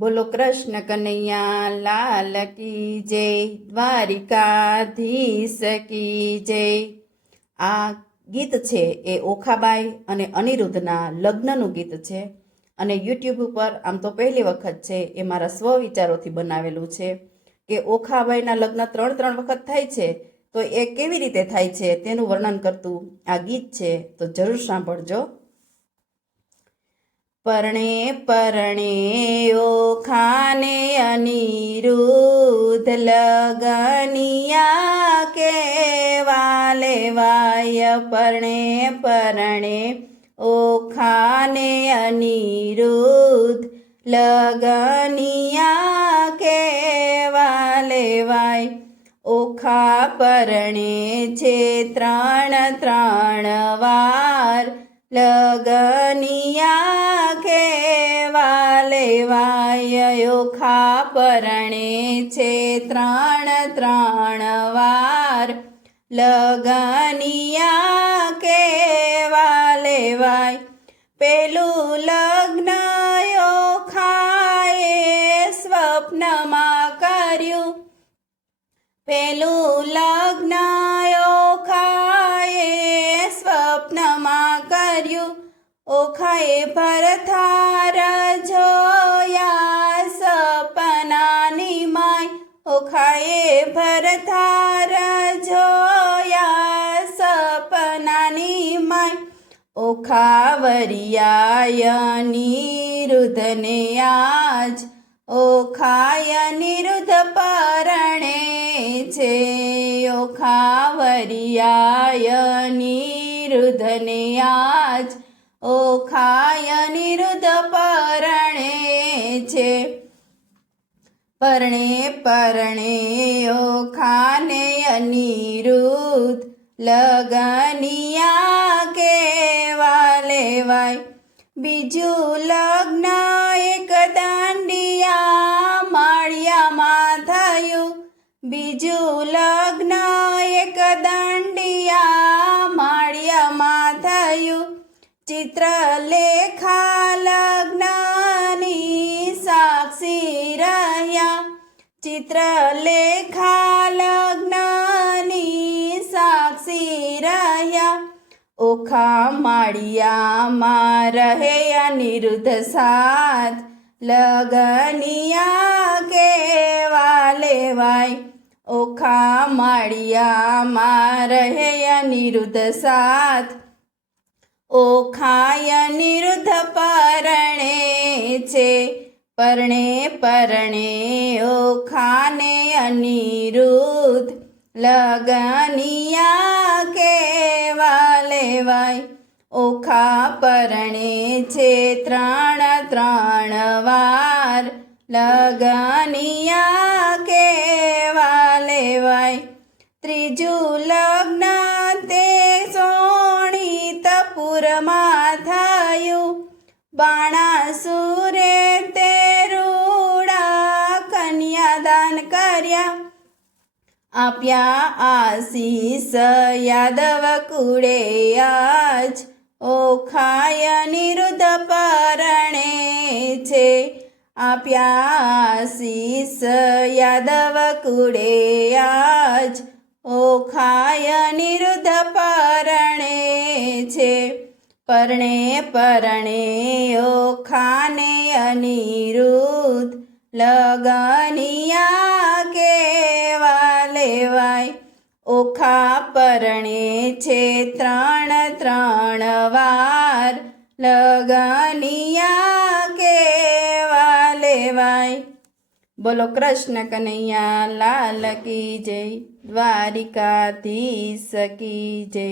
બોલો કૃષ્ણ કનૈયા લાલ કી જય, દ્વારિકાધીશ કી જય। આ ગીત છે એ ઓખાબાઈ અને અનિરુદ્ધના લગ્નનું ગીત છે અને યુટ્યુબ ઉપર આમ તો પહેલી વખત છે એ મારા સ્વ વિચારોથી બનાવેલું છે કે ઓખાબાઈના લગ્ન 3 વખત થાય છે તો એ કેવી રીતે થાય છે તેનું વર્ણન કરતું આ ગીત છે, તો જરૂર સાંભળજો। પરણે પરણે ઓખાને અનિરુદ્ધ લગનિયા કેવા લેવાય। પરણે પરણે ઓખાને અનિરુદ્ધ લગનિયા કેવા લેવાય। ઓખા પરણે છે 3 વાર લગનિયા કેવા લેવાય। ઓખા પરણે છે 3 વાર લગનિયા કેવા લેવાય। પેલું લગ્ન ઓખાએ સ્વપ્નમાં કર્યું, પેલું લગ્ન ઓખાએ સ્વપ્નમાં કર્યું। ઓખાએ ભરથાર જોયા સપનાની માય, ઓખાએ ભરથાર જોયા સપનાની માય। ઓખાવરિયાય અનિરુદ્ધને આજ, ઓખાય અનિરુદ્ધ પરણે છે। ઓખાવરિયાય અનિરુદ્ધને આજ, ઓખાય અનિરુદ્ધ પરણે છે। પરણે પરણે ઓખાને અનિરુદ્ધ લગનિયા કેવા લેવાય। બીજું લગ્ન એક દાંડિયા માળિયામાં થયું, બીજું લગ્ન એક દાંડિયા માળિયામાં થયું। ચિત્રલેખા લગ્નની સાક્ષી રહ્યા, ચિત્રલેખા લગ્નની સાક્ષી રહ્યા। ઓખા માળિયામાં રહે અનિરુદ્ધ સાથ, લગનિયા કેવા લેવાય। ઓખા માળિયામાં રહે અનિરુદ્ધ સાથ, ઓખાય અનિરુદ્ધ પરણે છે। પરણે પરણે ઓખાને અનિરુદ્ધ લગનિયા કેવા લેવાય। ઓખા પરણે છે 3 વાર લગનિયા કેવા લેવાય। ત્રીજું લગ્ન તે શોણિતપુરમાં થયું, બાણાસુરે તે રૂડા કન્યાદાન કર્યા। આપ્યા આશીષ યાદવ કુળે આજ, ઓખાય અનિરુદ્ધ પરણે છે। આપ્યા આશીષ યાદવ કુળે આજ, ઓખાય અનિરુદ્ધ પરણે છે। પરણે પરણે ઓખાને અનિરુદ્ધ લગનિયા કેવા લેવાય। ઓખા પરણે છે 3 વાર લગનિયા કેવા લેવાય। બોલો કૃષ્ણ કનૈયા લાલ કી જય, દ્વારિકાધીશ કી જય।